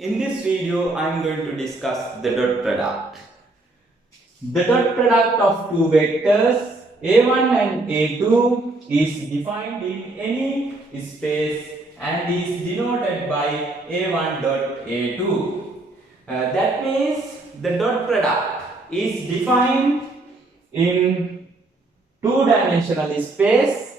In this video, I am going to discuss the dot product. The dot product of two vectors a1 and a2 is defined in any space and is denoted by a1 dot a2. That means the dot product is defined in two-dimensional space,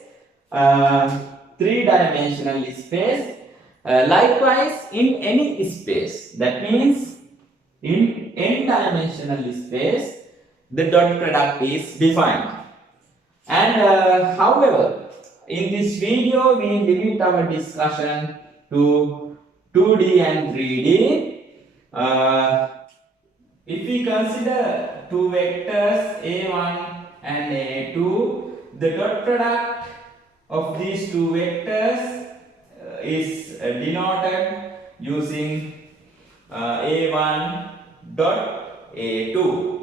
three-dimensional space, likewise in any space. That means in n-dimensional space, the dot product is defined. And however, in this video, we limit our discussion to 2D and 3D. If we consider two vectors a1 and a2, the dot product of these two vectors is denoted using a1 dot a2.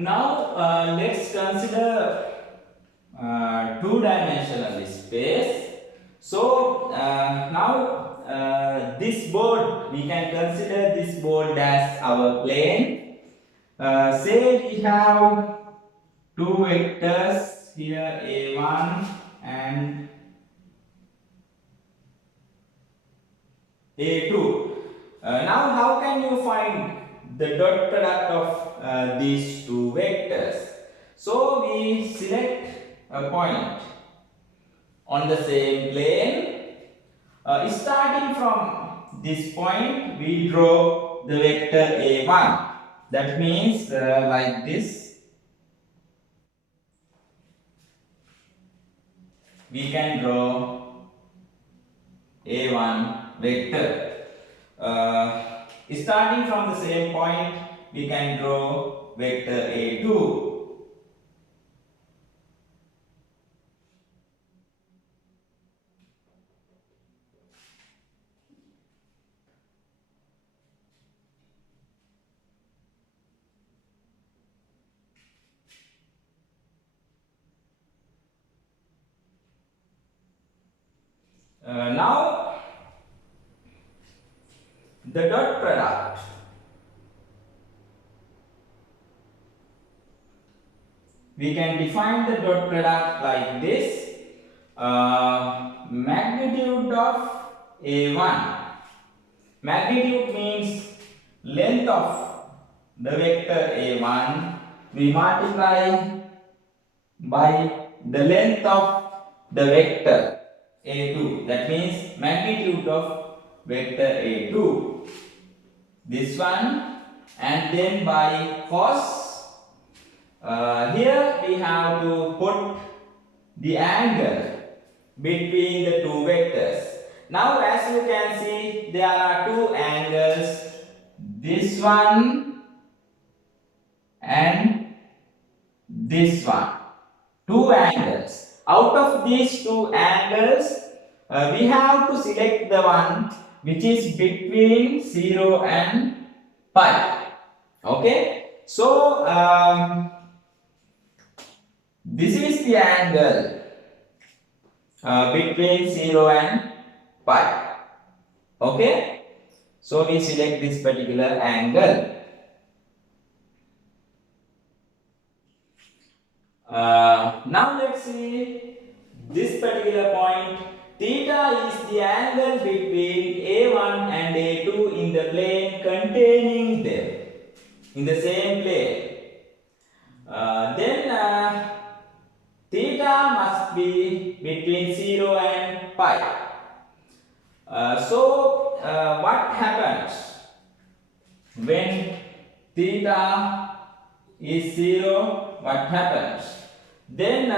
Now let's consider two-dimensional space. So now this board, we can consider this board as our plane. Say we have two vectors here, a1 and a2. Now how can you find the dot product of these two vectors? So we select a point on the same plane. Starting from this point, we draw the vector a1. That means like this. We can draw a1 vector. Starting from the same point, we can draw vector a2. Now the dot product we can define the dot product like this. Magnitude of a1. Magnitude means length of the vector a1 we multiply by the length of the vector a2. That means magnitude of vector a2. This one, and then by cos. Here we have to put the angle between the two vectors. Now as you can see, there are two angles, this one and this one. Two angles. Out of these two angles, we have to select the one which is between 0 and pi. Okay. So this is the angle between 0 and pi. Okay. So we select this particular angle. Now let's see this particular point. Theta is the angle between a1 and a2 in the plane containing them, in the same plane. Then theta must be between 0 and pi. So what happens when theta is 0? What happens? Then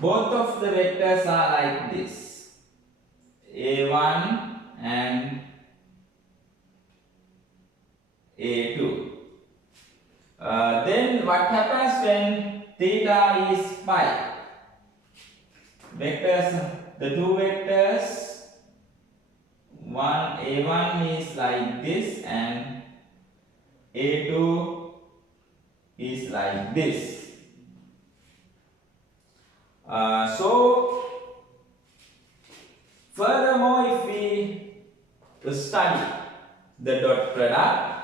both of the vectors are like this, a1 and a2. Then what happens when theta is pi? Vectors, the two vectors, A1 is like this and A2 is like this. So furthermore, if we study the dot product,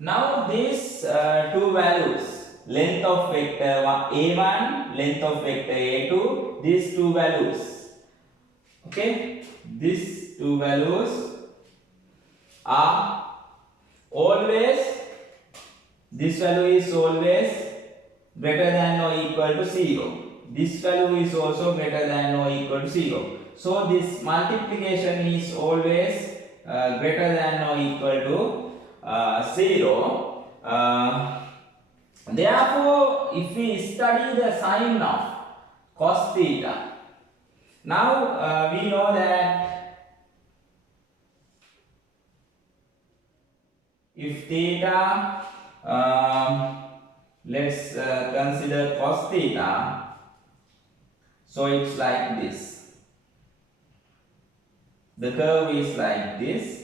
now these two values, length of vector A1, length of vector A2, these two values, okay, these two values are always, this value is always greater than or equal to 0. This value is also greater than or equal to 0. So this multiplication is always greater than or equal to 0. Therefore, if we study the sign of cos theta, now we know that if theta, let's consider cos theta, so it's like this. The curve is like this.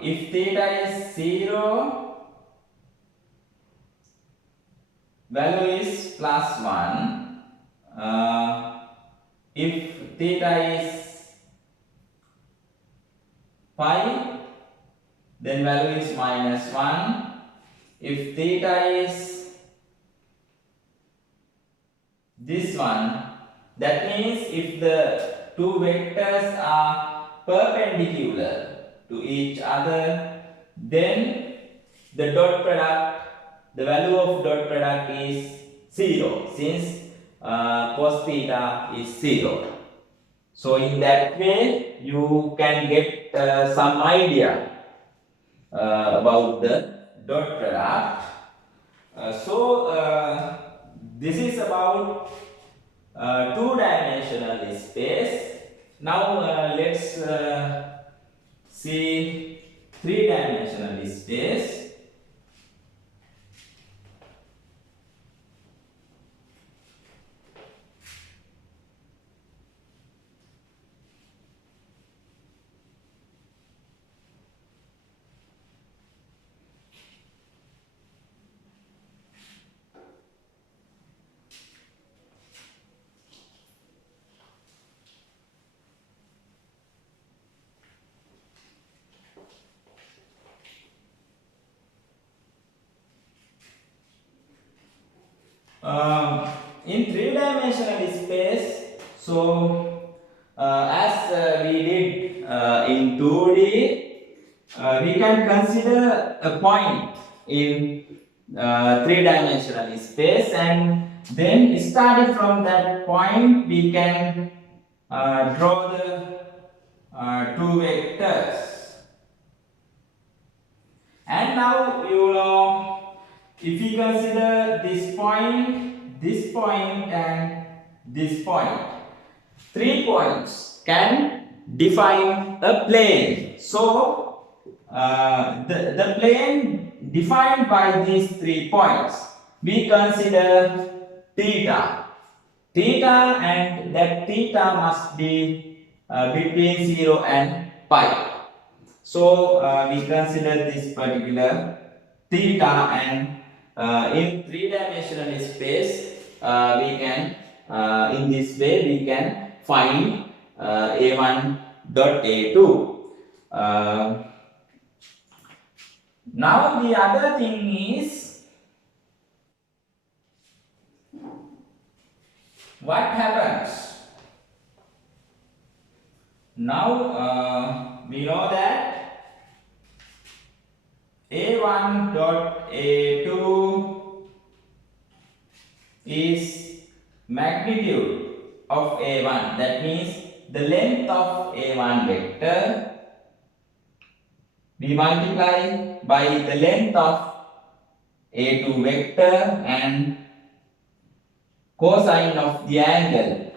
If theta is 0, value is plus 1. If theta is pi, then value is minus 1. If theta is this one, that means if the two vectors are perpendicular to each other, then the dot product, the value of dot product is 0, since cos theta is 0. So in that way you can get some idea about the dot product. This is about two-dimensional space. Now let's see three-dimensional space. In three-dimensional space, so as we did in 2D, we can consider a point in three-dimensional space, and then starting from that point we can draw the two vectors. And now you know, if we consider this point and this point, 3 points can define a plane. So the plane defined by these 3 points, we consider theta, and that theta must be between 0 and pi. So we consider this particular theta, and in three-dimensional space we can in this way we can find A1 dot A2. Now the other thing is, what happens now? We know that A1 dot A2 is magnitude of A1, that means the length of A1 vector we multiply by the length of A2 vector and cosine of the angle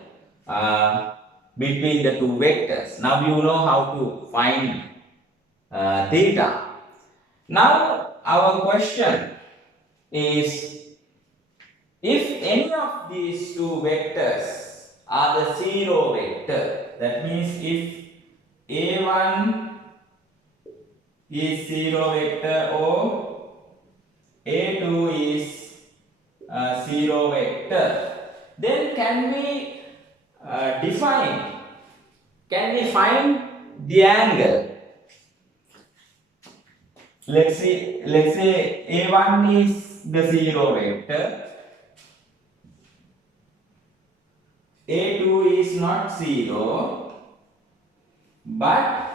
between the two vectors. Now you know how to find theta. Now our question is, if any of these two vectors are the zero vector, that means if A1 is zero vector or A2 is zero vector, then can we find the angle? Let's say A1 is the zero vector, A2 is not zero, but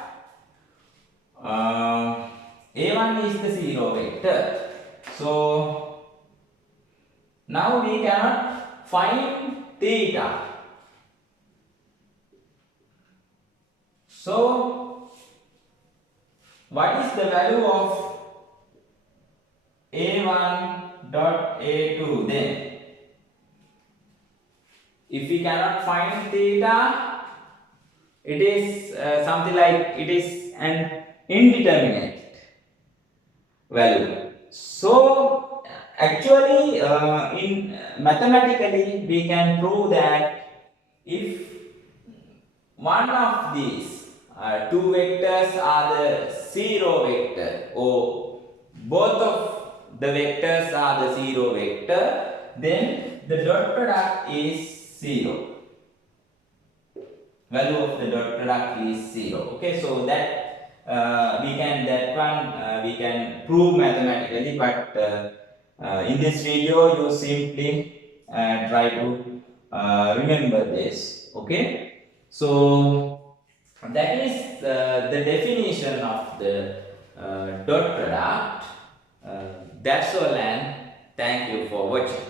A1 is the zero vector. So now we cannot find theta. So what is the value of A1 dot A2 then? If we cannot find theta, it is something like it is an indeterminate value. So actually in mathematically we can prove that if one of these two vectors are the zero vector or both of the vectors are the zero vector, then the dot product is 0. Value of the dot product is 0. Okay, so that we can prove mathematically, but in this video you simply try to remember this. Okay, so that is the definition of the dot product. That's all, and thank you for watching.